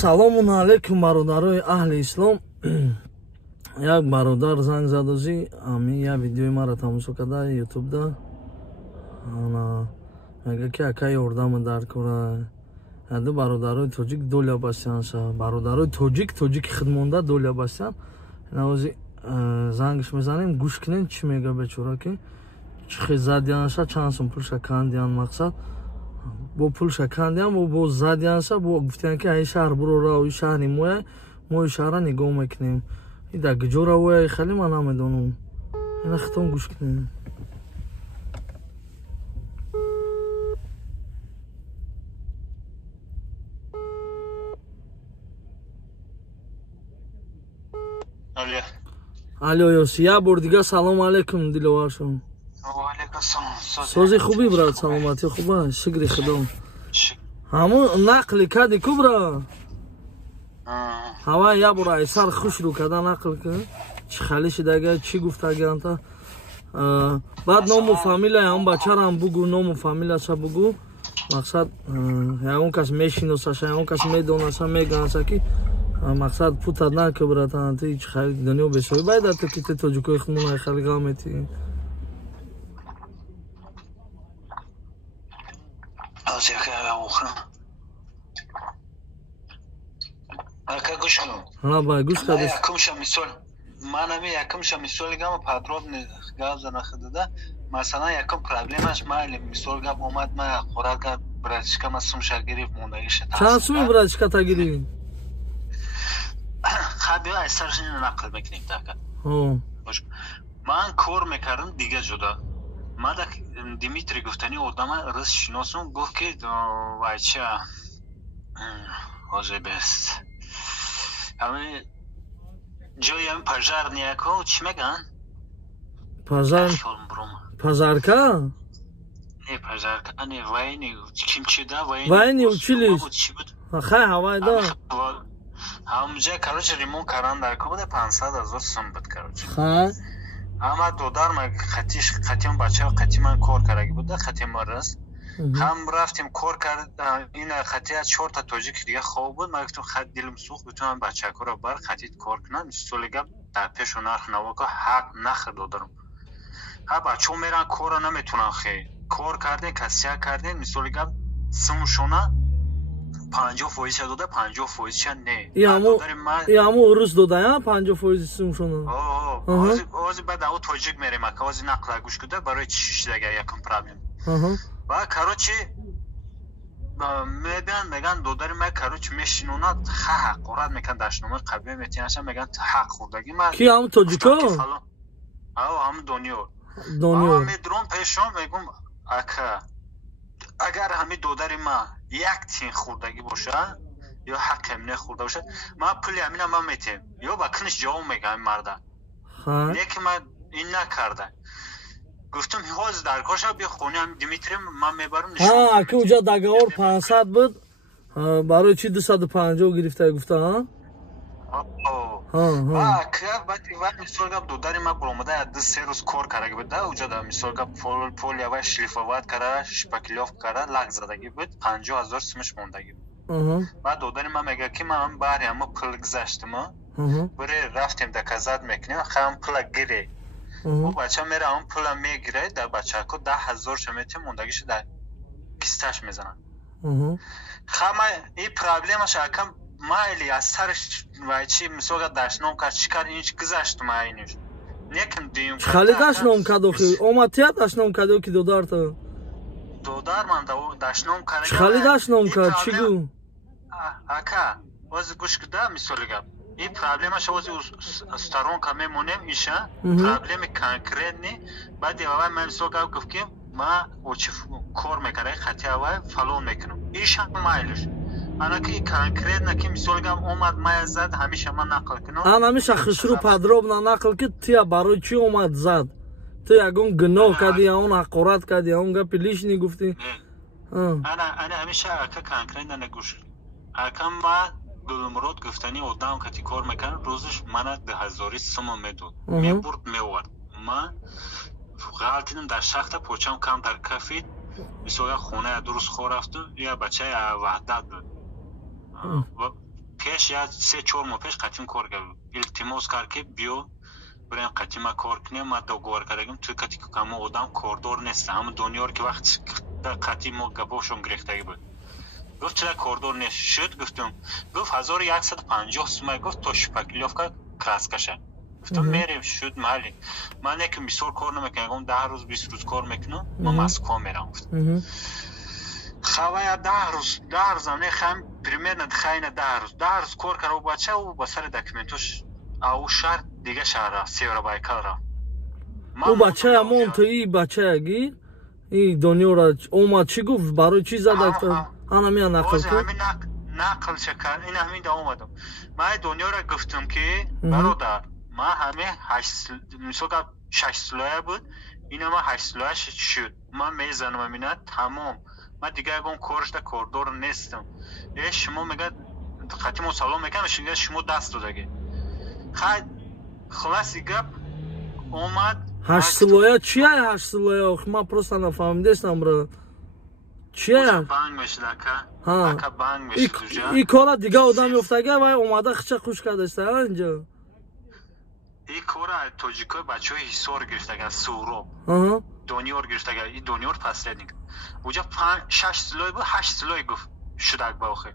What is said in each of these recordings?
Салому алейкум бародарои аҳли ислом. Як бародар занг задози ами я видеои маро тамошо карда ютубда. Ана мега ки ака ёрдам дар кора. Яду бародарои тоҷик доля басян ша. Бародарои тоҷик хидмонда доля басян. Навози зангш мезанем гӯш кинем чӣ мега бечора ки чӣ задианша чанд сум пулша кандиан мақсад. Бо пулша кандиан бо задианша бо гуфтиян ки ай шаҳр бурора ӯ шаҳри моя мо шаҳра нигоҳ мекунем. Ида гуҷора воя хеле ман намедонам. Ина хитон гӯш кинем. Алло ёси я бор дига салом алейкум диловар шум. Сози хуби брат саломати хуба шукри худо. Ҳамон нақли кади ку бра. Ҳава я бор айсар хушру када нақл ки чӣ хали шидага чӣ гуфтаганта. Баъд ному фамилия ҳам бачарам бугу ному фамилияша бугу. Мақсад ягон кас мешиносаша ягон кас медонаша меганаша ки мақсад путад наки братан ти чӣ хали дунё бесои байда ту ки ти тоҷикои худмон хали ғамети. Ана бай гӯш кадеш. Якумша мисол манами якумша мисол гам подробно газа нахадада. Масалан якум проблемаш майли мисол гам омад ма хӯрага братишка ма сумша гирифт мондагиша. Чанд суми братишка та гирифт? Хабио айсаршин нақл мекунем така. Ман кор мекардам дига ҷуда. Мада Димитрий гуфтани одама рис шиносум гуфт ки вайча озебест. Ами ҷоям пожарняко чӣ меган? Пожарка? Не пожарка, не вайни кимчида вайни училиш. Хай ҳавайда. Ҳамҷа короче ремонт кардан дар кубуда 500,000 сум буд короче. Хай. Ама додар ма хатим бача хатиман кор караги буда хатим рас. Ҳам рафтим кор кард ина хатия 4 та тоҷик дига хоб буд. Ма гуфтам хат дилм сух бутунам бачакоро бар хатит кор кунам. Мисолига дар пешу нарх навока ҳақ нахр додарам. Ха бачо меран кора наметунам хе. Кор карден касия карден мисолига сумшона 50% дода 50% не. Яму урус дода я 50% сумшона. Ози бад ав тоҷик мерем ака ози нақла гӯш куда барои чишидага якум проблем. Ва короче меган додари ма короче мешинонад ха қорат мекан дашнома қабил метинаша меган ҳақ хурдаги ма. Ки ам тоҷико? Ам дониё. Дониё. Медрон пешон мегум ака агар ҳами додари ма як тин хурдаги боша ё ҳақем не хурда боша ма пули амина ма метем ё ба киниш ҷавоб мегам марда. Неки ма ин накарда. Гуфтам ҳоз дар коша би хонам Димитрий ма мебарам нишон. Аки уҷа договор 500 буд. Барои чи 250 гирифта гуфта ҳа? Ака бати ва мисолга додари ма бромада 2-3 рӯз кор караги буд. Уҷа да мисолга пол ява шлифоват кара, шпаклёв кара, лак задаги буд. 50,000 сумш мондаги буд. Ва додари ма мега ки ман баҳри ама пул гузаштам. Буре рафтем доказат мекунем, хам пула гире. О бача мера ам пула мегире, да бачако 10,000 шаметем мондагиша да кисташ мезанад. Хама и проблемаш акам майли аз сарш вайчи мисолга дашном кар чикар инч гузаштам айниш. Некам дим. Хали дашном кадохи, оматият дашном кадоки додарта. Додар ман дашном карага. Хали дашном кар чигу? Ака, оз гӯш куда мисолга. И проблемаш ози сторонка мемонем иша, проблеми конкретни. Баъди авай ман мисолга гуфтем ма очи кор мекарай хатия авай фалон мекунам. Иша майлиш. Анаки конкретна ки мисолга омад мая зад ҳамиша ман нақл кунам. Ҳамиша хушру подробно нақл ки тия барои чи омад зад. Ту ягон гуноҳ кади, ягон ҳақорат кади, ягон гапи лишни гуфти. Ана ҳамиша ака конкретна нагӯш. Ака ма Дулмурод гуфтани одам кати кор мекард рӯзаш мана 2000 сум медод. Мебурд меовард. Ма ғалтидам дар шахта почам кам дар кафи мисола хона дуруст хо рафту я бачаи ваҳдат буд. پیش یا 3-4 ماه پیش قطیم کار کرد التماس کرد که بیو بریم قطیم کار کنیم ما دوگوار کردیم تو کتی که کم آدم کاردار نیست همون دنیا که وقت قطیم و گباشون گرفتگی بود گفت چرا کاردار نیست شد گفتم گفت 1150 سومه گفت تو شپکلیوفکا کراسکشه گفتم میریم شد محلی من یکی بسیار کار نمیکنم 10 روز 20 روز کار میکنم ما مسکو میرم خواه 10 روز نه خواهم примерно خیلی 10 روز کار کرد و بچه و با سر دکمنتوش او شهر دیگه شهر سیورابایکال را او بچه همون تو این بچه اگی این دنیا را اومد چی گفت برای چی زد همین نقل همین نقل شکر این همین دا اومدم من دنیا را گفتم که برادر ما همه 6 سلوه بود این همه 8 سلوه شد من میزنم امینه تمام من دیگه اگه اون کارش دا کاردار نیستم شما میگه خطیم و سلام میکنم شما دست دادگی خلاصی گپ اومد 8 سلوه چیه 8 سلوه من پروستا نفهمیدستم را چیه بانگ میشد اکا بانگ میشد این کارا دیگه آدم یفتگه و اومده خچه خوش کردسته اینجا این کارا توجیکای بچه های حسار گرفتگه سورو دنیار گرفتگه این دنیار پس ردنگ اونجا 6 سلوه بود 8 سلوه گفت شدک با آخه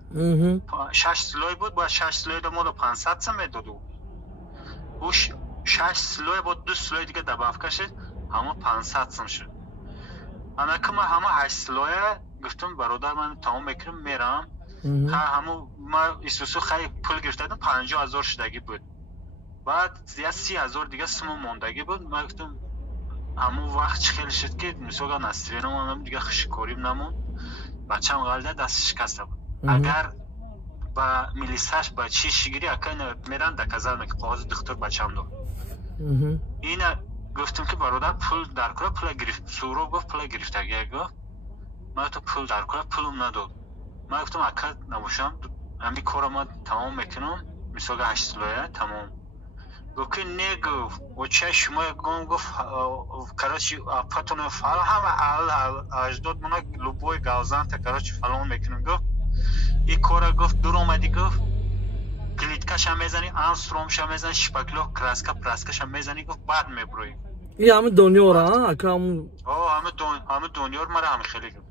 6 سلوه بود با 6 سلوه دا ما 500 سمه دادو او 6 سلوه با 2 سلوه دیگه دباف کشید همه 500 سم شد انا که ما همه 8 سلوه گفتم برادر من تمام میکنم میرم همه ما ایسوسو خیلی پول گرفتم 50,000 شدگی بود بعد یا 30,000 دیگه سمو موندگی بود ما گفتم همون وقت خیلی شد که مثلا نسترینم هم دیگه خشکاریم نمون بچه هم غلده دست شکسته بود اگر با میلیساش با چی شگیری اکن میرن دکازل میگه قاضی دکتر بچه هم دار این گفتم که برادر پول در کلا پول گرفت سورو گفت پول گرفتگی گفت من تو پول در کلا پولم نداد من گفتم اکا نباشم همین کار ما تمام میکنم مثلا 8 سلوه تمام گفت که نه گفت و چه شما گفت کراچی پاتون فعلا همه اجداد منا لوبوی گازان تا کراچی فلان میکنم گفت این کارا گفت دور اومدی گفت کلیدکش هم میزنی آنسترومش هم میزنی شپکلو کراسکا پراسکش هم میزنی گفت بعد میبروی این همه دنیا را همه دنیا را مرا همه خیلی گفت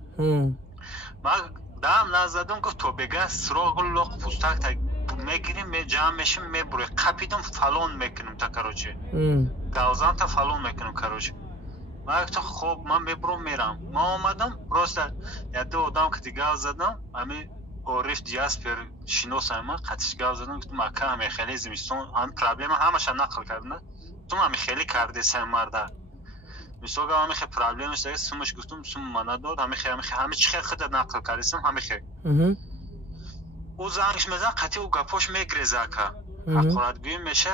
من دام نزدم گفت تو بگه سراغ لق پوستک تا میگیریم جمع میشیم میبروی قپیدم فلان میکنم تا کراچی گازان تا فلان میکنم کراچی من گفتم خب من میبرم میرم ما آمدم راست یاد آدم که دیگه زدم همه عارف دیاسپر شناسم من قطعش گاز زدم گفتم اکا همه خیلی زمستون هم پرابلم همش نقل کردن تو همه خیلی کرده سه مرده مثلا همه خیلی پرابلمش داره سمش گفتم سم من نداد همه چی خیلی نقل کردم همه خیلی او زنگش میزن قطعی او گپاش میگریزه اکا حقارتگوی میشه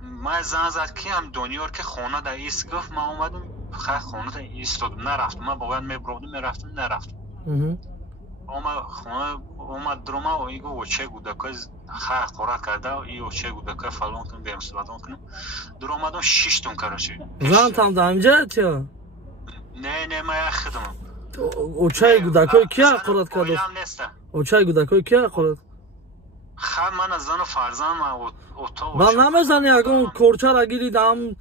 من زن زد که هم دنیار که خونه در ایست گفت من اومدم خیلی خونه در ایستادم نرفتم من باید میبردم میرفتم نرفتم اومد دروما و ایگو اوچه گودکای خیلی قرار کرده و ای اوچه گودکای فلان کنم بیم صحبتون کنم در اومدم 6 تون کراچی زن تام دامجه چه؟ نه من خدمم اوچه گودکای کیا قرار کرده؟ اوچه گودکای کیا قرار؟ خیلی من از زن فرزن من با نمیزنی اگه کورچه را گیری دام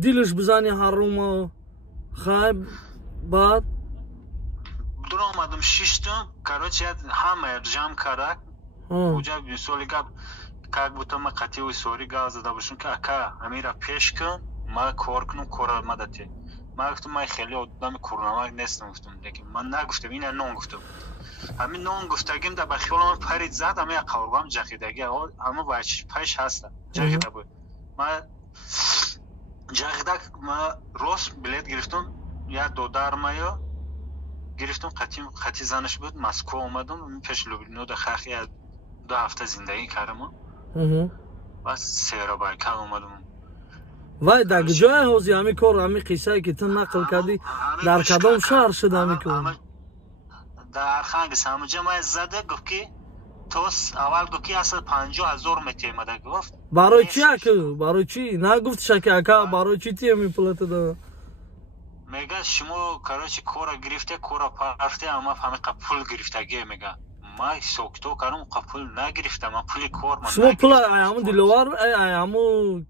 دیلش بزنی هر روما خیلی بعد در آمدم 6 تون کراچی همه جمع کرد اونجا بیسولی گفت که بودم من قطعی و سوری گاز داده باشم که اکا همین را پیش کن ما کار کنم کار مدتی من گفتم من خیلی آدم کورنمک نیستم گفتم دیگه من نگفتم این نون گفتم همین نون گفتگیم در بخیال من پرید زد همه قوربام جخیدگی همه بچه پیش هستم جخیده بود من جخیده من راست بلیت گرفتم یا $2 مایا گرفتم قطعی زنش بود مسکو اومدم پیش لوبلینو در خاخی 2 هفته زندگی کردم بس سیورابایکال اومدم وای در جای حوزی همی کار همی قصه که تو نقل کردی در کدام شهر شد همی کار در ارخانگس همونجا ما زده گفت که توس اول گفت که اصلا 50,000 میتیمده گفت برای چی اکو؟ برای چی؟ نه گفت شکه اکا برای چی تیمی پلت ده میگه شما کراچی کورا گرفته کورا پرفته اما همه پول گرفتگی میگه ما سوکتو کارم قپول نگرفتم من پولی کار من شما پول ایامو دیلوار ایامو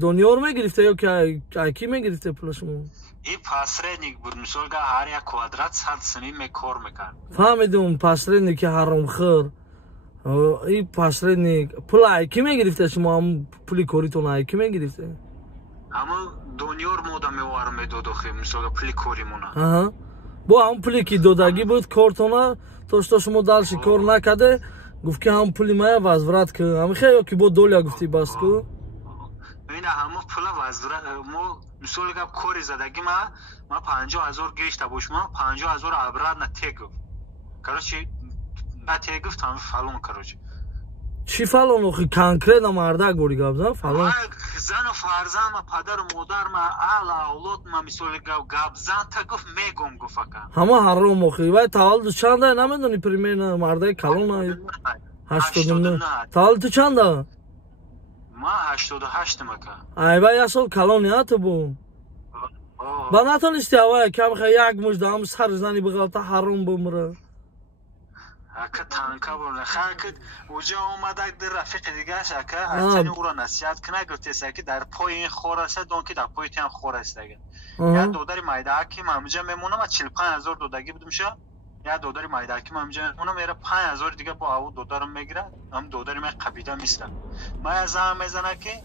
دنیار میگرفته یا که کی میگرفته پول شما این پاسرینیک بود مثلا هر یک کوادرات 100 سنی کار میکرد فهمیدم پاسرینیک که حرام خور این پاسرینیک پول کی میگرفته شما هم پولی کاریتون کی میگرفته اما دنیار مودا میوارم میداد خیلی مثلا پولی کاریمونه با هم پولی که دادگی بود کارتونه تو شما دلش کار نکرده گفت که هم پولی ما وزورت که هم خیلی که با دولیا گفتی بس کو ببین همه پول وزورت ما مثلا گفت کاری زدگی ما 50000 گشته باش ما 50000 ابراد نتیگو короче نتیگفت هم فالون короче چی فالون اخی کنکرت مرده گوری گفت فالون زن و فرزند ما پدر و مادر ما اهل اولاد ما مثلا گفت زن تا گفت میگم گفت همه حرام اخی وای تولد چنده نمیدونی پریمین مرده کلون 89 تولد چنده ما 88 مکه ای وای یه سال کلون یا تو بو با نتونستی وای کم خیلی یک مجده هم سر زنی بغلطه حرام بمره اکه تانکا بوده خاکت اوجا اومده در رفیق دیگه اکه ارتنی او را نصیحت کنه گفته که در پای این خورسته دون که در پای تیم خورسته یا دوداری مایده که من اینجا میمونم 45000 دودگی بودم شه یا دوداری مایده که من اینجا میمونم میره 5000 دیگه با او دودارم میگیره هم دوداری من قبیده میستم ما از هم میزنه که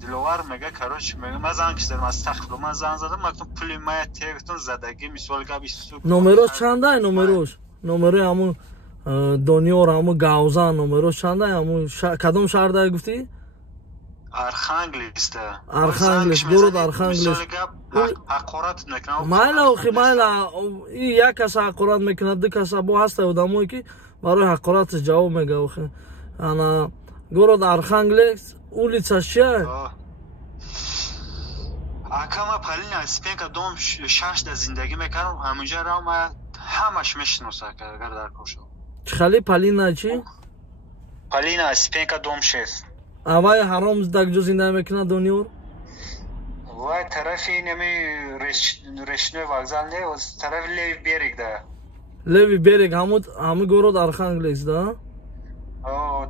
دلوار میگه کاروش میگه من زنگ کردم استغفر من زنگ زدم مکتوب پول ما تگتون زدگی مثال گابی نمروش چنده نمروش نمره همون دنیار همون گاوزان نمروش چنده همون کدوم شهر ده گفتی ارخانگلیس ارخانگلیس گرود ارخانگلیس حقارت نکنه مایلا اخی مایلا یک کس حقارت میکنه دو کس با هسته اداموی که برای حقارت جواب میگه اخی انا گرود ارخانگلیس улица چیه اکا ما پلین اسپینکا دوم شش ده زندگی میکنم همونجا را ما همش میشناسه که اگر در کوشو خالی پلینا چی پلینا اسپینکا دوم شست اوای حرام دگجو زنده میکنه دنیور وای طرفی نمی رشنوی وокзал نه و طرف لیوی بیریگ ده لیوی بیریگ همه گرود ارخانگلیس ده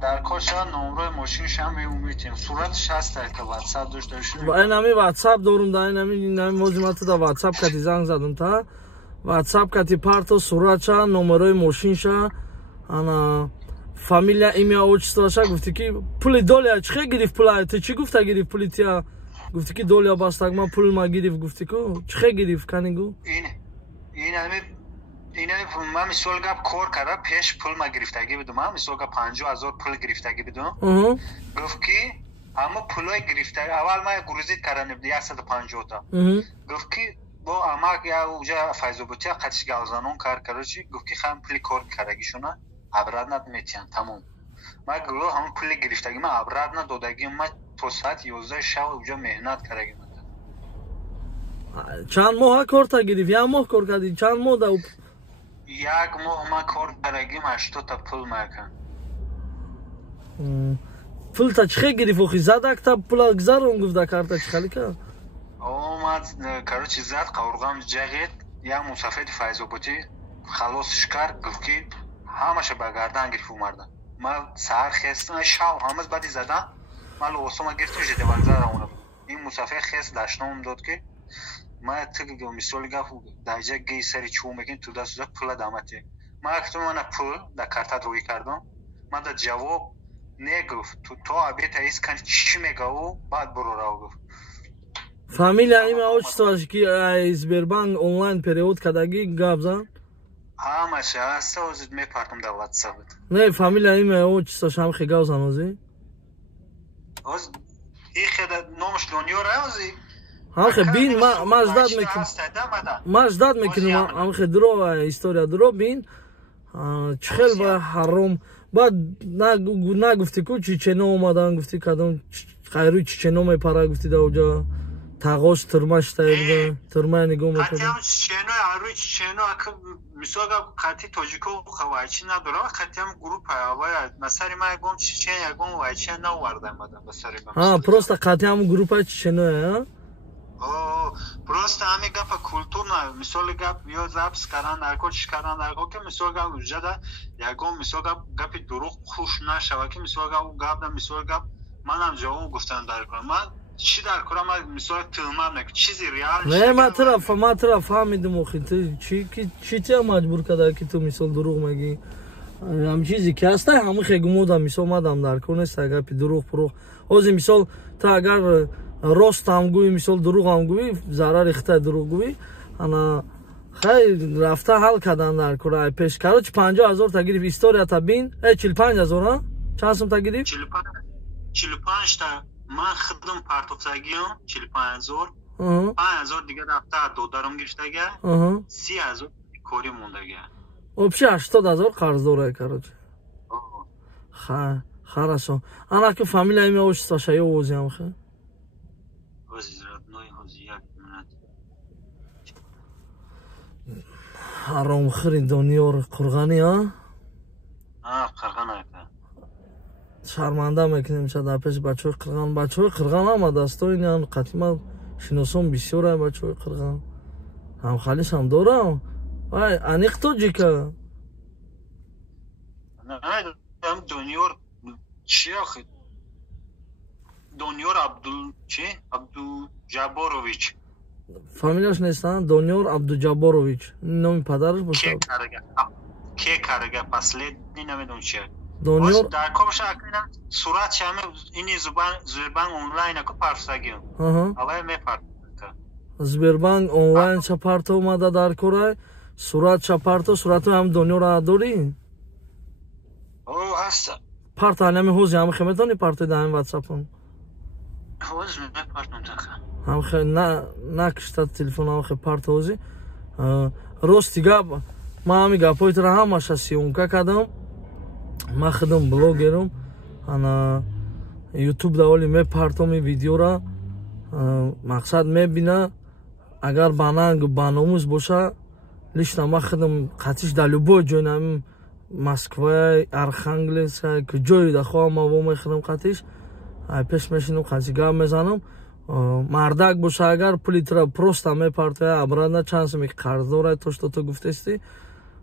در کوشا نمره ماشینش هم میتیم صورتش هست که واتساپ داشته باشیم با این همی واتساپ دارم دا این همی موزیمات دا واتساپ کتی زنگ زدم تا واتساپ کتی پارتو صورتشا نمره ماشینشا انا فامیلیا ایمیا اوچستاشا گفتی که پول دولیا چخه گرفت پول تو چی گفته گرفت پولی تیا گفتی که دولیا باستگ ما پول ما گرفت گفتی که چخه گرفت کنی گو این همی اینه من مثال گفت کار کرده پیش پول ما گرفتگی بدم من مثال گفت 50000 پول گرفتگی بدم گفت که اما پولای گرفته اول ما گروزیت کردن بود 150 تا گفت که با اما یا اوجا فایزوبوتی قطش گاوزانون کار کرده چی گفت که خام پول کار کردگی شونه ابراد نمیتین تمام ما گروه هم پول گرفتگی ما ابراد ندادگی ما تو ساعت 11 شب اوجا مهنت کردگی چند ماه کار تا گرفت یا ماه کار کردی چند ماه دا یک ماه ما کار کردگیم 80 تا پول میکن پول تا چخه گرفت اخی زد تا پول گذارم گفت دا کارتا چخالی که اومد کاروچی زد قورغام جغید یا مسافت فایزوبوتی خلاصش کرد گفت که همش با گردن گرفت اومدن ما سحر خستم شاو همز بعدی زدم ما لوسوم گرفتم جده وگذار اون این مسافت خست داشتم داد که ما تگ مثال گفت دایجا گی سری چوم میگن تو دست پول دامته ما گفتم من پول در کارت روی کردم من در جواب نگفت تو ابیت ایس کن چی میگو بعد برو راو گفت فامیلیا ایمه اوچستاش که از بربانک اونلاین پریود کدگی گابزن همش هست از میپرتم در واتساپ نه فامیلیا ایمه اوچستاش هم خیلی گاوزن ازی از این خیلی نامش دنیا رازی آخه بین ما ازداد میکنم آخه درو استوریا درو بین چخل با حرام بعد نگفتی که چیچنو اومدن گفتی کدام خیروی چیچنو میپره گفتی دا اوجا تاغاش ترمش تایده ترمه نگو میکنه قطعی هم چیچنو هروی چیچنو اکه مثلا قطعی توجیکو خوایچی نداره قطعی هم گروپ های مساری ما گم چیچن یکم وایچی نوارده مدن بساری ها پروستا قطعی هم گروپ های چیچنو ها просто ами гапа культурна мисоли гап ё запис кардан дар кор чӣ кардан дар кор ки мисол гап уҷада ягон мисол гап гапи дурӯғ хуш нашава ки мисол гап гапда мисол гап манам ҷавоб гуфтам дар кор ман чӣ дар кора ман мисол тӯҳмат мекунам чизи реал не ма тра фаҳмидим охи ту чӣ тя маҷбур када ки ту мисол дурӯғ мегӣ ҳам чизе ки ҳастай ҳамин хегумода мисол мадам дар кор неста гапи дурӯғ пурӯғ ҳозир мисол ту агар рост ҳам гӯӣ мисол дурӯғ ҳам гӯӣ зарари хитай дурӯғ гӯӣ ана хай рафта ҳал кардан дар кор ай пеш карочи 50,000 та гирифт историята бин 45,000 чанд сум та гирифт 45 та ман хидм партофтагиём 45,000 5,000 дига рафта додарам гирифтага 30,000 кори мондага общи 80,000 қарздора карочи хорошо ана ки фамилия имя отчество шаё овозиам хе ҳаромхӯри Дониёр Қурғанӣ Қурған ака шарманда мекунем ча дар пеши бачаҳои Қурған ҳама дастоини ам қатима шиносон бисёра бачаҳои Қурған ҳамхалис ҳам дорам вай аниқ тоҷика Дониёр чи охи Дониёр Абдуҷабборович фамилияш нестан Дониёр Абдуҷабборович номи падараш бошад ке карага последний намедонам чи Дониёр дар кобша акнам сурат шами ини Сбербанк онлайн ако парсагиём авай мепарта Сбербанк онлайн чапарта омада дар корай сурат чапарта сурату ҳам Дониёр дорӣ аста парта ҳами ҳози ҳам хеметони парта дар WhatsApp-ом ҳоз мепартам така ҳам хе накишта телефон ҳам хе парта ҳози рости гап ман ҳами гапоитра ҳамаша сиёнка кардам ман худам блогерам ана YouTube да оли мепартам ин видеора мақсад мебина агар бананг баномӯз боша лично ман худам қатиш дар любой ҷой нами Москва Архангельск куҷое да хоҳам ман вомехӯрам қатиш ай пеш мешинам қатиш гап мезанам мардак боша агар пулитра просто мепартоя абрада чанд суми қарз дорад то што ту гуфтести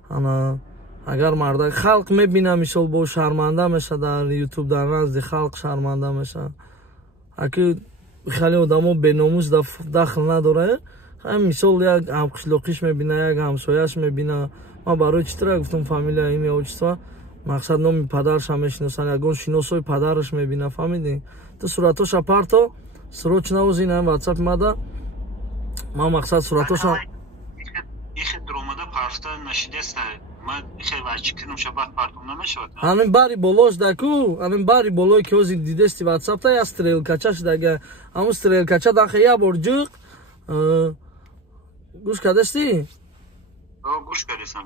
ана агар мардак халқ мебина мисол бо шарманда меша дар YouTube дар назди халқ шарманда меша аки хеле одамо беномус дахл надорад мисол як ҳамқишлоқиш мебина як ҳамсояш мебина ман барои читра гуфтам фамилия имя отчество мақсад номи падараш ҳам мешиносан ягон шиносои падараш мебина фаҳмидӣ ту суратоша парто срочно озин ҳам WhatsApp мада ман мақсад суратоша ихе дромада парта нашидеста ман ихе вачикрим шабат партом намешавад ҳамин бари болош даку ҳамин бари болое ки озин дидести WhatsApp та я стрелкачаш дага ҳамун стрелкача дахе я бор ҷуқ гӯш кардасти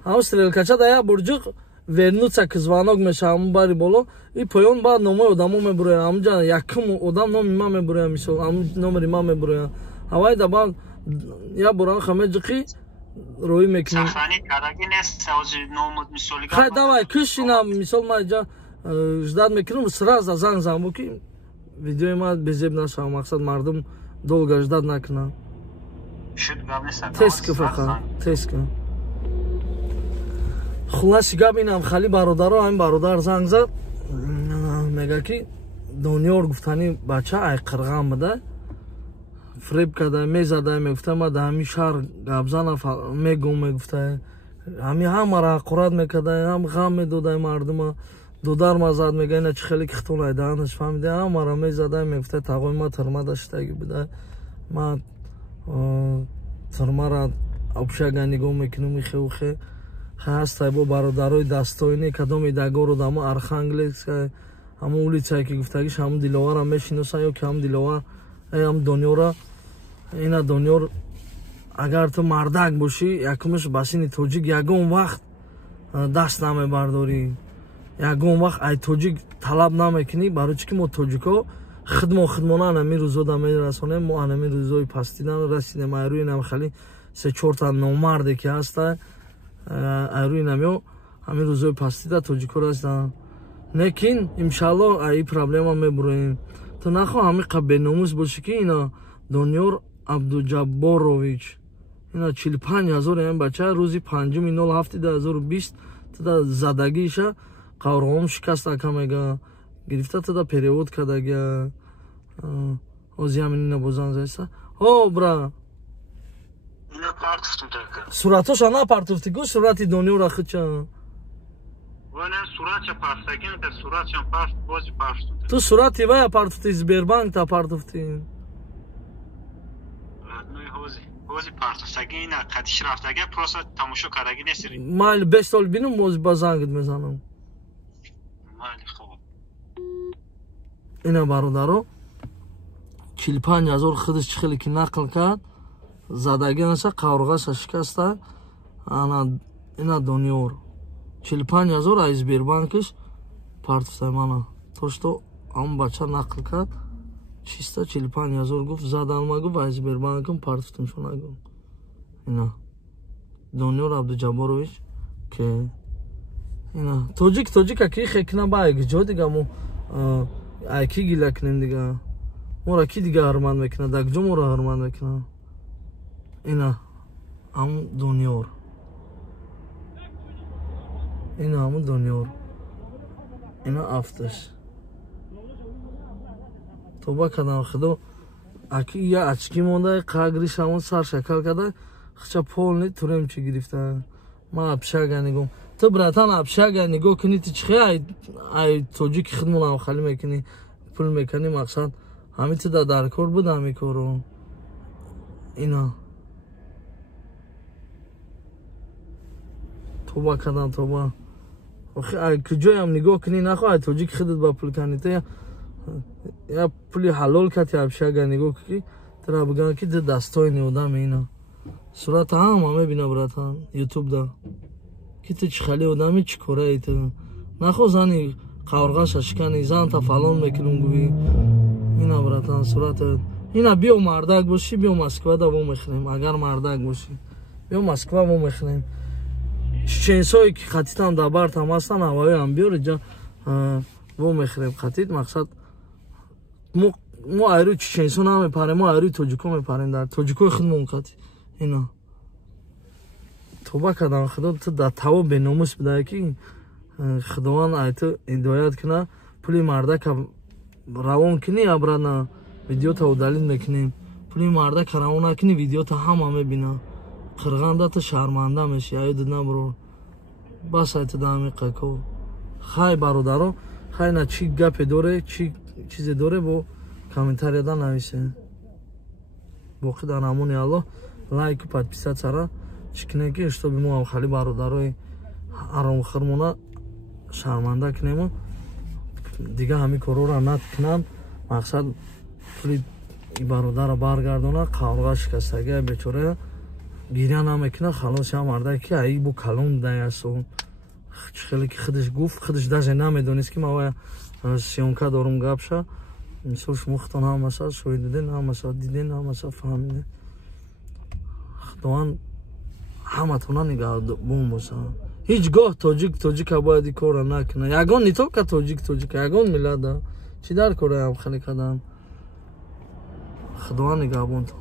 ҳамун стрелкача да я бор ҷуқ вернуться к звонок меша ҳамун бари боло и поён баъд номаи одамо мебуроя ҳамунҷа якум одам номи ман мебуроя мисол ҳамун номери ман мебуроя ҳавай да баъд я бора хаме ҷуқи роҳӣ мекунем хай давай кӯшинам мисол ман иҷа ждат мекунам сразу занг занбу ки видеои ман безеб нашава мақсад мардум долго ждат накунам тест ку фақат тест ку хуласи гап инам хали бародаро ҳамин бародар занг зад мега ки Дониёр гуфтани бача ай қирған буда фреб када мезада мегуфта ма да ҳамин шаҳр гапзана мегум мегуфта ҳамин ҳамара ҳақорат мекарда ҳам ғам медода мардума додар ма зад мега ина чи хеле кихтон айдаанаш фаҳмида ҳамара мезада мегуфта тағои ма тирмада шитаги буда ма тирмара обшага нигоҳ мекунам ихе ҳастай бо бародарои дастоини кадоми дагоро дамо Архангельск ҳамун улицае ки гуфтагиш ҳамун диловара мешиносан ё ки ҳамун диловар ҳамун Дониёра ина Дониёр агар ту мардак бошӣ якумаш ба сини тоҷик ягон вақт даст намебардорӣ ягон вақт ай тоҷик талаб намекунӣ барои чӣ ки мо тоҷикҳо хидмона анами рӯзода мерасонем мо анами рӯзои пастидан расидем айрӯи нам хали 3-4 та номарде ки ҳаста айрӯи намё ҳамин рӯзои пастида тоҷикҳо расидан лекин иншаалло ай проблема мебуроем ту нахоҳ ҳамин қа беномус бошӣ ки ина Дониёр Абдуҷабборович ина 45000 ин бача рӯзи 5/07/2020 тада задагиша қаврғом шикаст акамега гирифта тада перевод кадага озиаминина бозанзайса о бра ина партуфтум така суратоша на партуфтигу сурати дониёра хича вона суратча партагин та суратча парт бози партуфтум ту сурати вая партуфти Сбербанк та партуфти бози партуфтаги ина қатиш рафтага просто тамошо караги несири майли 5 сол бинум бози ба зангит мезанам майли хуб ина бародаро 45000 худиш чихели ки нақл кард задагинаша қаврғаша шикаста ана ина дониёр 45000 аз Сбербанкиш партуфтай мана то что ам бача нақл кард чиста 45000 гуфт задалма гуфт аз Сбербанкам партуфтум шунагу ина дониёр Абдуҷабборович ке ина тоҷик аки хекна байг ҷо дига мо аки гилакнем дига мора ки дига ҳарманд мекуна даг ҷо мора ҳарманд мекуна ина ам дониёр ина ам дониёр ина афташ توبه کردم خدا اکی یا اچکی مونده قاگریش همون سر شکل کرده خچه پول نید تورم چی گرفتن ما ابشاگه نگم تو براتان ابشاگه نگو کنی تی چخی ای توجی که خدمون هم خالی میکنی پول میکنی مقصد همین تو در کار بود همی کارو اینا توبه کردم توبه ای کجای هم نگو کنی نخواه ای توجی که خدت با پول کنی تو یا پولی حلال کتی ابشاگه نگو که ترا بگن که دستای نیودم اینا صورت همه بینا براتان یوتیوب دا که تو چی خالی ودمی چی کاره ای تو نخو زنی قورغاش اشکنی زن تا فلان میکنم گوی اینا براتان صورت اینا بیو مردک باشی بیو مسکوه دا بو میخنیم اگر مردک باشی بیو مسکوه بو میخنیم چینسایی که خطیتان دا برد هم هستن هوایی هم بیاری جا بو میخنیم خطیت مقصد ما айру чеченсо намепарем мо айру тоҷико мепарем дар тоҷикои худмон қати ина توبه کردم خدا تو در توا به ناموس بده که خداوند ایتو هدایت کنه پولی مرده که روان کنی ابرنا ویدیو تا دلیل میکنیم پولی مرده که روان نکنی ویدیو تا همه میبینه قرغنده تو شرمنده میشی ایو دیدن برو بس ایتو دمیقه کو خیلی برادرو خیلی نه چی گپ داره چی چیزی داره با کامنتاری دا نویسه باقی در امون الله لایک و подписаться سره چکنه که اشتباه ما خیلی برادرای آرام خرمونه شرمنده کنیم دیگه همین کارو را نکنم مقصد پولی برادر را برگردونه قورغه شکستگی بیچاره گیره نمیکنه خلاص هم مرده که ای بو کلون دیاسون خیلی که خودش گفت خودش داشته نمیدونست که ما سیونکا دارم گپشه مثل شما خطان هم مثلا شویدین هم مثلا دیدین هم مثلا فهمیدین خداوند همه تونا نگاه بوم باشن هیچگاه تاجیک باید این کار نکنه یگان نیتو که تاجیک یگان میلاد چی در کاره هم خیلی کردن خداوند نگاه بون تو